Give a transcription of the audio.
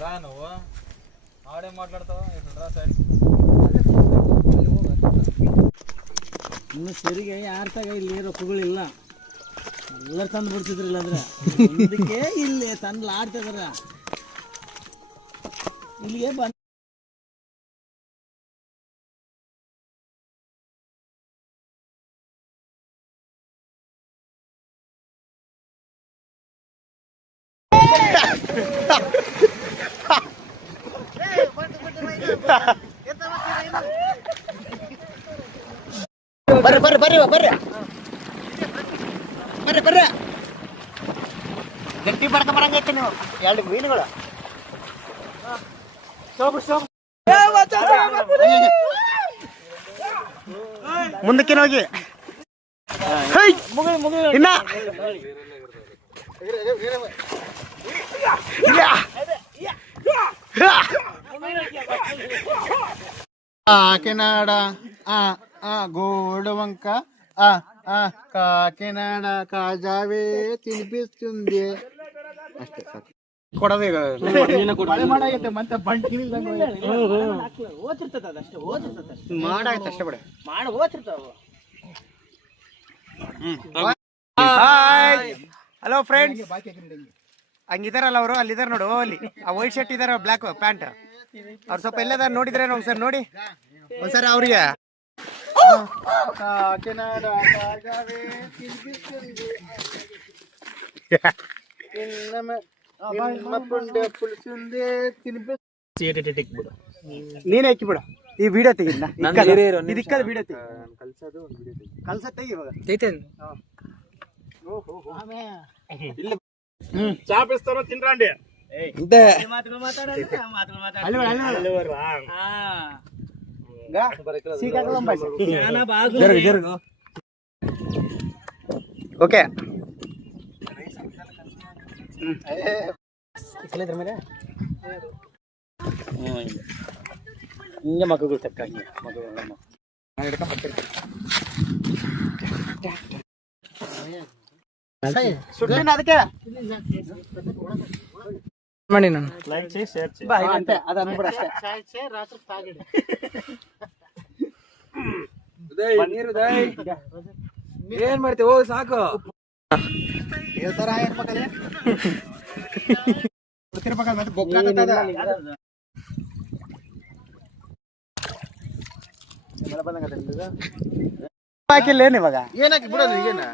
రా నువ్వు ఆడే మాట్లాడతావా రా సైడ్ ಇನ್ನು ಸರಿಗೆ ಯಾರ ತಾಗ ಇಲ್ಲಿ ರೊಕ್ಕಗಳಿಲ್ಲ ಎಲ್ಲರೂ ತಂದು ಬಿಡ್ತಿದ್ರಿಲ್ಲ ಅಂದ್ರೆ ಇದಕ್ಕೆ ಇಲ್ಲಿ ತಂದು ಆಡ್ತಿದಾರ ಇಲ್ಲಿಗೆ ಬಂದು ಬರ್ರಿ ಬರ್ರಿ ಬರ್ರಿ ಬರ್ರಿ ಬರ್ರಿ ಬರ್ರಿ ಗಟ್ಟಿ ಬಡ್ಕ ಬರಂಗೈತೆ ನೀವು ಎರಡು ಮೀನುಗಳು ಮುಂದಕ್ಕೆ ಹೋಗಿ ಇನ್ನ కాకినాడ గోడవంక కాకినాడ కాజావే తినిపిస్తుంది అಷ್ಟೇ సాಕು ಕೊಡೋದೇ ಮಾಡಾಗೈತೆ ಮತ್ತೆ ಬಂಟಿ ಓದ್ತಿರ್ತದ ಅಷ್ಟೇ ಮಾಡಾಗೈತೆ ಅಷ್ಟೇ ಬಿಡ ಮಾಡಿ ಓದ್ತಿರ್ತಾವ ಹಲೋ ಫ್ರೆಂಡ್ಸ್ ಹಂಗಿದಾರಲ್ಲ ಅವರು ಅಲ್ಲಿದಾರ ನೋಡು ಅಲ್ಲಿ ಆ ವೈಟ್ ಶರ್ಟ್ ಇದಾರ ಬ್ಲಾಕ್ ಪ್ಯಾಂಟ್ ಅವ್ರು ಸ್ವಲ್ಪ ಎಲ್ಲದಾರ ನೋಡಿದ್ರೆ ಒಂದ್ಸರಿ ನೋಡಿ ಒಂದ್ಸರಿ ಅವ್ರಿಗೆ ನೀನ್ ಹಾಕಿ ಬಿಡ ಈ ವಿಡಿಯೋ ತೆಗಿದ್ನ ಇದಕ್ಕ ವಿಡಿಯೋ ತೆಗಿ ಕಲ್ಸ ತೆಗಿ ಇವಾಗ ಚಾಪಿಸ್ತಾರೋ ತಿನ್ರಾಂಡಿ ಓಕೆ ಹಿಂಗೆ ಮಕ್ಕಳು ತಕ್ಕ ಹಂಗೆ ಮಕ್ಕಳು ಸುಟ್ಟಿನ ಅದಕ್ಕೆ ಮಾಡಿ ನಾನು ಲೈಕ್ చేయి షేర్ చేయి ಅಂತೆ ಅದು ಅನ್ಬಿಡ ಅಷ್ಟೇ ಏನ್ ಮಾಡ್ತೀವಿ ಹೋಗಿ ಸಾಕು ಸರ ಏನ್ ಮಕ್ಕಳೇ ಗೊತ್ತಿರ್ಬೇಕಲ್ಲ ಮತ್ತೆ ಬೊಕ್ಕ ಹಾಕಿಲ್ಲ ಏನ್ ಇವಾಗ ಏನಕ್ಕೆ ಬಿಡೋದು ಈಗೇನ